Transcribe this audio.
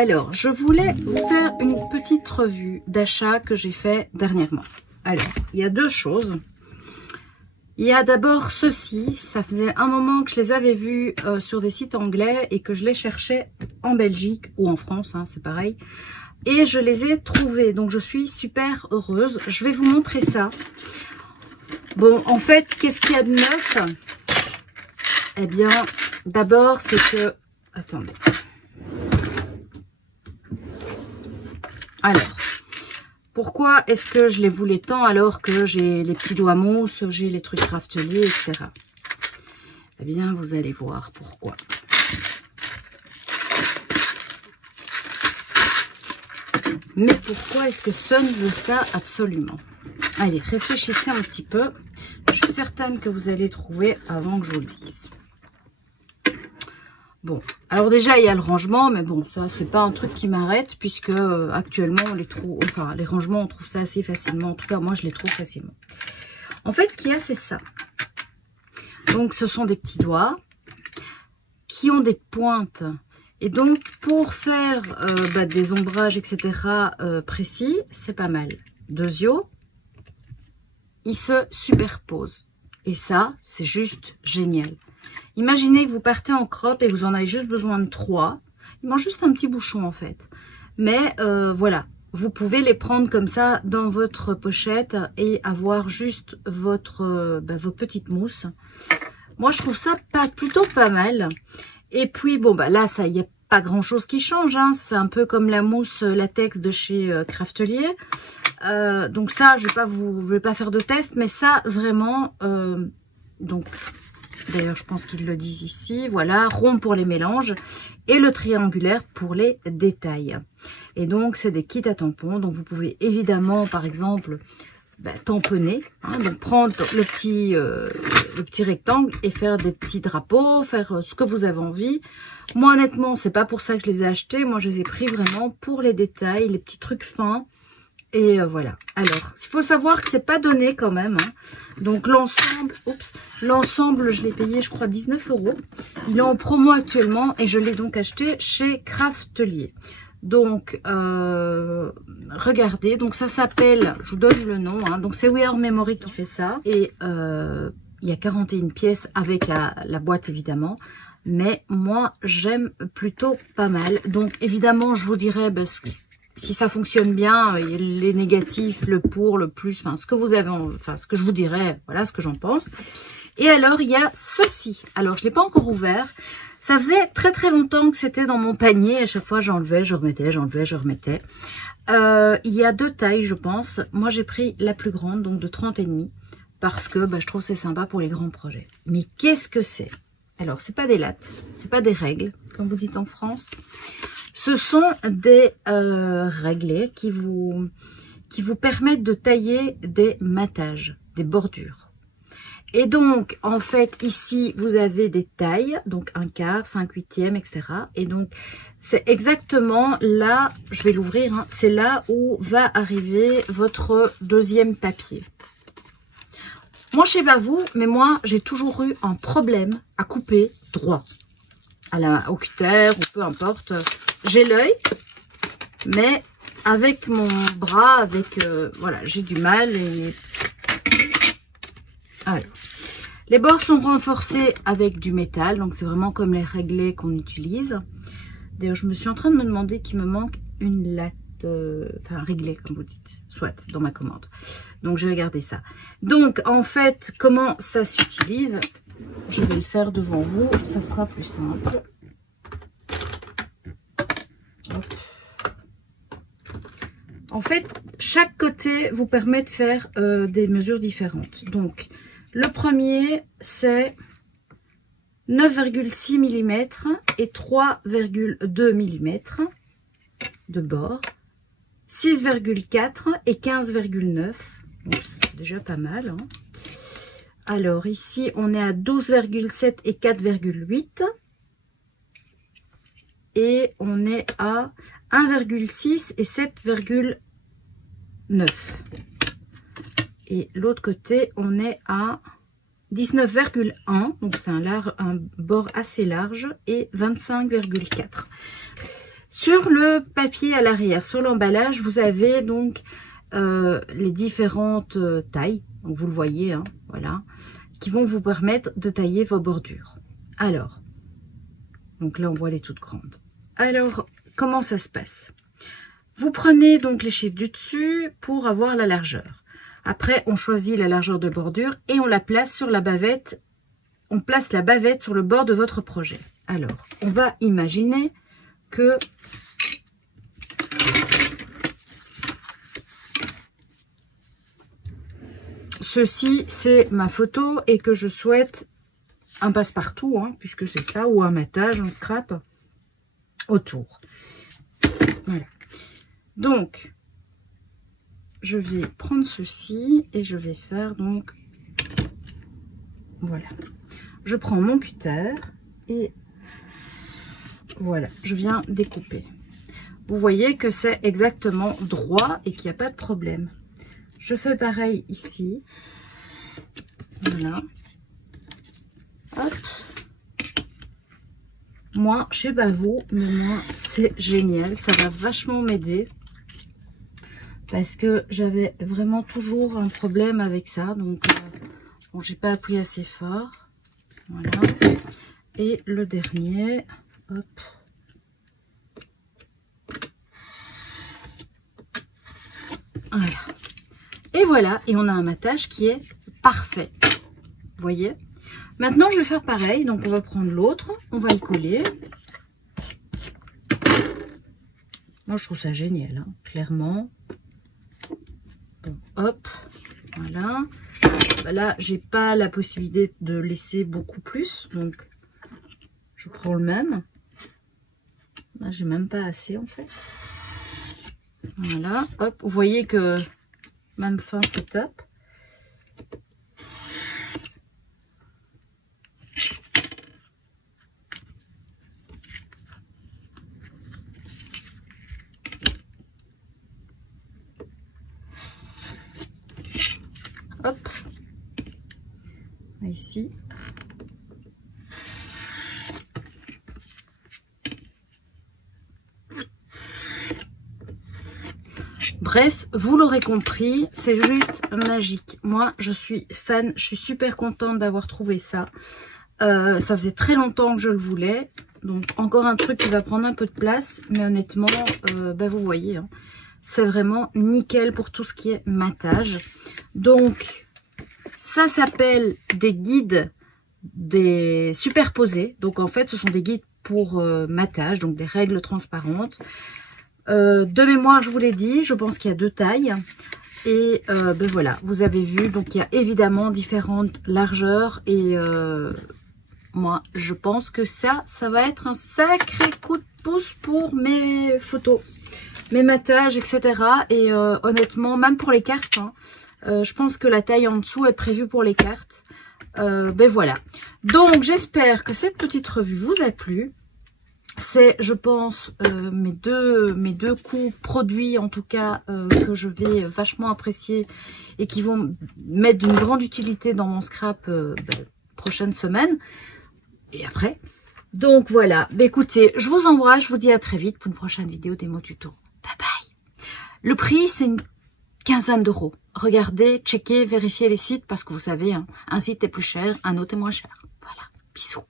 Alors, je voulais vous faire une petite revue d'achat que j'ai fait dernièrement. Alors, il y a deux choses. Il y a d'abord ceci. Ça faisait un moment que je les avais vus sur des sites anglais et que je les cherchais en Belgique ou en France, hein, c'est pareil. Et je les ai trouvés, donc je suis super heureuse. Je vais vous montrer ça. Bon, en fait, qu'est-ce qu'il y a de neuf? Eh bien, d'abord, c'est que... Attendez. Alors, pourquoi est-ce que je les voulais tant alors que j'ai les petits doigts mousse, j'ai les trucs Craftelier, etc. Eh bien, vous allez voir pourquoi. Mais pourquoi est-ce que Sun veut ça absolument? Allez, réfléchissez un petit peu. Je suis certaine que vous allez trouver avant que je vous le dise. Bon, alors déjà il y a le rangement, mais bon, ça c'est pas un truc qui m'arrête puisque actuellement on les trouve, enfin les rangements on trouve ça assez facilement. En tout cas moi je les trouve facilement. En fait ce qu'il y a c'est ça. Donc ce sont des petits doigts qui ont des pointes. Et donc, pour faire des ombrages, etc. précis, c'est pas mal. Deux yeux, ils se superposent. Et ça, c'est juste génial. Imaginez que vous partez en crop et vous en avez juste besoin de 3. Il manque juste un petit bouchon, en fait. Mais voilà, vous pouvez les prendre comme ça dans votre pochette et avoir juste vos petites mousses. Moi, je trouve ça plutôt pas mal. Et puis, bon, là, ça, il n'y a pas grand-chose qui change. Hein. C'est un peu comme la mousse latex de chez Craftelier. Donc ça, je vais pas faire de test. Mais ça, vraiment, donc, d'ailleurs, je pense qu'ils le disent ici. Voilà, rond pour les mélanges et le triangulaire pour les détails. Et donc, c'est des kits à tampons. Donc, vous pouvez évidemment, par exemple... tamponner, hein, donc prendre le petit rectangle et faire des petits drapeaux, faire ce que vous avez envie. Moi honnêtement c'est pas pour ça que je les ai achetés, moi je les ai pris vraiment pour les détails, les petits trucs fins et voilà. Alors il faut savoir que c'est pas donné quand même, hein. Donc l'ensemble je l'ai payé je crois 19 €. Il est en promo actuellement et je l'ai donc acheté chez Craftelier. Donc, regardez, donc ça s'appelle, je vous donne le nom, hein, donc c'est We Are Memory qui fait ça. Et il y a 41 pièces avec la boîte évidemment. Mais moi, j'aime plutôt pas mal. Donc, évidemment, je vous dirais, si ça fonctionne bien, les négatifs, le pour, le plus, enfin, ce que vous avez, ce que je vous dirais, voilà ce que j'en pense. Et alors, il y a ceci. Alors, je ne l'ai pas encore ouvert. Ça faisait très très longtemps que c'était dans mon panier. À chaque fois, j'enlevais, je remettais, j'enlevais, je remettais. Il y a deux tailles, je pense. Moi, j'ai pris la plus grande, donc de 30,5. Parce que je trouve que c'est sympa pour les grands projets. Mais qu'est-ce que c'est? Alors, c'est pas des lattes, c'est pas des règles, comme vous dites en France. Ce sont des réglés qui vous permettent de tailler des mattages, des bordures. Et donc, en fait, ici, vous avez des tailles, donc 1/4, 5/8, etc. Et donc, c'est exactement là, je vais l'ouvrir, hein, c'est là où va arriver votre deuxième papier. Moi, je sais pas vous, mais moi, j'ai toujours eu un problème à couper droit. Au cutter ou peu importe. J'ai l'œil, mais avec mon bras, voilà, j'ai du mal et... Alors, les bords sont renforcés avec du métal, donc c'est vraiment comme les réglés qu'on utilise. D'ailleurs, je me suis en train de me demander qu'il me manque une latte, enfin réglé comme vous dites, soit dans ma commande. Donc, je vais regarder ça. Donc, en fait, comment ça s'utilise? Je vais le faire devant vous, ça sera plus simple. Hop. En fait, chaque côté vous permet de faire des mesures différentes. Donc, le premier, c'est 9,6 mm et 3,2 mm de bord. 6,4 et 15,9. Donc, c'est déjà pas mal. Hein. Alors, ici, on est à 12,7 et 4,8. Et on est à 1,6 et 7,9. Et l'autre côté, on est à 19,1. Donc, c'est un bord assez large et 25,4. Sur le papier à l'arrière, sur l'emballage, vous avez donc les différentes tailles. Donc vous le voyez, hein, voilà, qui vont vous permettre de tailler vos bordures. Alors, donc là on voit les toutes grandes. Alors, comment ça se passe? Vous prenez donc les chiffres du dessus pour avoir la largeur. Après, on choisit la largeur de bordure et on la place sur la bavette. On place la bavette sur le bord de votre projet. Alors, on va imaginer que ceci, c'est ma photo et que je souhaite un passe-partout, hein, puisque c'est ça, ou un matage, un scrap autour. Voilà. Donc, je vais prendre ceci et je vais faire donc, voilà. Je prends mon cutter et voilà, je viens découper. Vous voyez que c'est exactement droit et qu'il n'y a pas de problème. Je fais pareil ici. Voilà. Hop. Moi, je sais pas vous, mais moi, c'est génial. Ça va vachement m'aider. Parce que j'avais vraiment toujours un problème avec ça. Donc, bon, j'ai pas appuyé assez fort. Voilà. Et le dernier, hop. Voilà. Et voilà. Et on a un matage qui est parfait. Vous voyez? Maintenant, je vais faire pareil. Donc, on va prendre l'autre. On va le coller. Moi, je trouve ça génial, hein, clairement. Bon, hop. Voilà. Là, j'ai pas la possibilité de laisser beaucoup plus. Donc, je prends le même. Là, j'ai même pas assez, en fait. Voilà. Hop. Vous voyez que même fin, c'est top. Hop. Ici. Bref, vous l'aurez compris, c'est juste magique. Moi, je suis fan, je suis super contente d'avoir trouvé ça. Ça faisait très longtemps que je le voulais. Donc, encore un truc qui va prendre un peu de place. Mais honnêtement, bah, vous voyez, hein, c'est vraiment nickel pour tout ce qui est matage. Donc, ça s'appelle des guides des superposés. Donc, en fait, ce sont des guides pour matage, donc des règles transparentes. De mémoire, je vous l'ai dit, je pense qu'il y a 2 tailles. Et ben voilà, vous avez vu, donc il y a évidemment différentes largeurs. Et moi, je pense que ça va être un sacré coup de pouce pour mes photos, mes matages, etc. Et honnêtement, même pour les cartes, hein, je pense que la taille en dessous est prévue pour les cartes. Ben voilà. Donc, j'espère que cette petite revue vous a plu. C'est, je pense, mes deux coups produits, en tout cas, que je vais vachement apprécier et qui vont mettre d'une grande utilité dans mon scrap prochaine semaine et après. Donc, voilà. Bah, écoutez, je vous embrasse. Je vous dis à très vite pour une prochaine vidéo démo tuto. Bye bye. Le prix, c'est une quinzaine d'euros. Regardez, checkez, vérifiez les sites parce que vous savez, hein, un site est plus cher, un autre est moins cher. Voilà. Bisous.